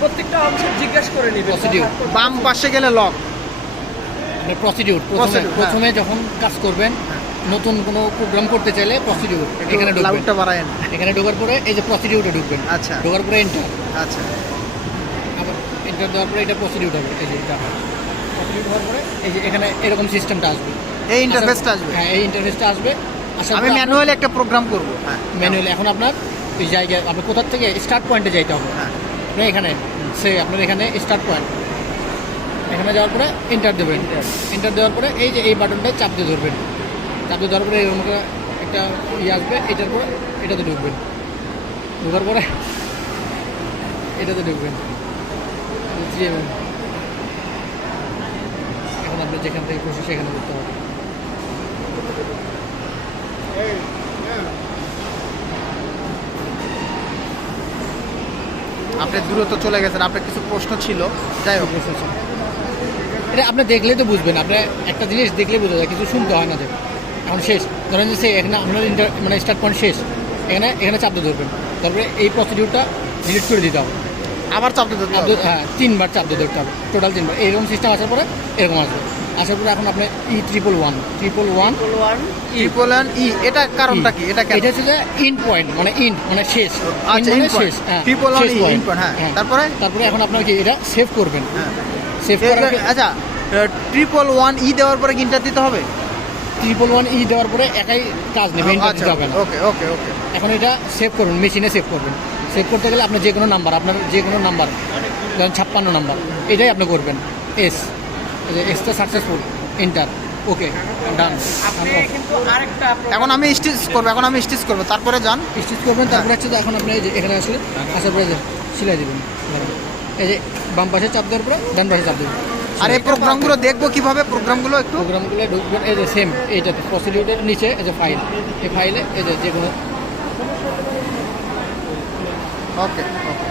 প্রত্যেকটা অংশ জিজ্ঞেস করে নিবে। Procedure। বাম পাশে গেলে লক। প্রসিডিউর Procedure, প্রথমে যখন কাজ করবেন, নতুন কোনো প্রোগ্রাম করতে চাইলে প্রসিডিউর এখানে ঢুকবেন। লাউডটা বাড়ায়েন। এখানে ঢোকার পরে এই যে প্রসিডিউরে ঢুকবেন। আচ্ছা। ঢোকার পরে এন্টার, আচ্ছা আবার এন্টার দেওয়ার পরে এটা প্রসিডিউর হবে। এই যে এটা প্রসিডিউর হওয়ার পরে এই যে এখানে এরকম সিস্টেমটা আসবে। এই ইন্টারফেসটা আসবে। হ্যাঁ, এই ইন্টারফেসটা আসবে। আমি ম্যানুয়ালি একটা প্রোগ্রাম করব। হ্যাঁ ম্যানুয়ালি এখন আপনার এই জায়গায় আপনি কোথা থেকে স্টার্ট পয়েন্টে যাইতে হবে। হ্যাঁ আপনি এখানে আপনার এখানে স্টার্ট পয়েন্ট, এখানে যাওয়ার পরে এন্টার দেবেন। এন্টার দেওয়ার পরে এই যে এই বাটনটায় চাপ দিয়ে ধরবেন। চাপ দিয়ে ধরার পরে এরকম করে একটা আসবে, এটার পরে এটাতে ঢুকবেন। ঢোকার পরে এটাতে ঢুকবেন। এখন আপনি যেখান থেকে খুশি সেখানে করতে হবে। আপনি দূরত্ব চলে গেছেন, আপনার কিছু প্রশ্ন ছিল, যাই হোক। এটা আপনি দেখলেই তো বুঝবেন। আপনি একটা জিনিস দেখলেই বোঝা যায়, কিছু শুনতে হয় না। যে এখন শেষ, ধরেন যে এখানে আপনার মানে স্টার্ট পয়েন্ট শেষ, এখানে চাপ দিয়ে ধরবেন। তারপরে এই প্রসিডিউরটা ডিলিট করে দিতে হবে। আবার চাপ দিতে হবে। হ্যাঁ, 3 বার চাপ দিয়ে ধরতে হবে, টোটাল 3 বার। এরকম সিস্টেম আসার পরে এরকম আসবে। আসার পরে এখন আপনি E111 ট্রিপল এন ই, এটা কারণটা কি? এটা কেন? এটা হচ্ছে যে ইন্ড পয়েন্ট, মানে ইন্ড মানে শেষ। আচ্ছা, মানে end point। শেষ। হ্যাঁ, ট্রিপল শেষ N E, point। end point, হ্যাঁ। হ্যাঁ। তারপরে এখন আপনার কি এটা সেভ করবেন। হ্যাঁ সেভ করার আচ্ছা, 111 দেওয়ার পরে ইন্টার দিতে হবে। 111 দেওয়ার পরে একাই কাজ নেবে, ইন্টার দিতে হবে না। ওকে ওকে ওকে। এখন এটা সেভ করুন, মেশিনে সেভ করবেন। সেভ করতে গেলে আপনার যে কোনো নাম্বার, আপনার যে কোনো নাম্বার, ধরেন 56 নাম্বার, এটাই আপনি করবেন। এসটা সাকসেসফুল, এন্টার, ওকে, ডান। কিন্তু আরেকটা এখন আমি স্টিচ করবো, তারপরে যান। স্টিচ করবেন। তারপরে হচ্ছে যে এখন আপনি এই যে এখানে আসলে আসার পরে যে সিলাই দেবেন। এই যে বাম পাশে চাপ দেওয়ার পরে ডান পাশে চাপ দেবেন। আর এই প্রোগ্রামগুলো দেখবো কিভাবে? প্রোগ্রামগুলো একটু প্রোগ্রামগুলো ঢুকবেন। এই যে সেম এইটাতে প্রসিডিউরের নিচে এই যে ফাইল, এই ফাইলে এই যে কোনো ওকে ওকে।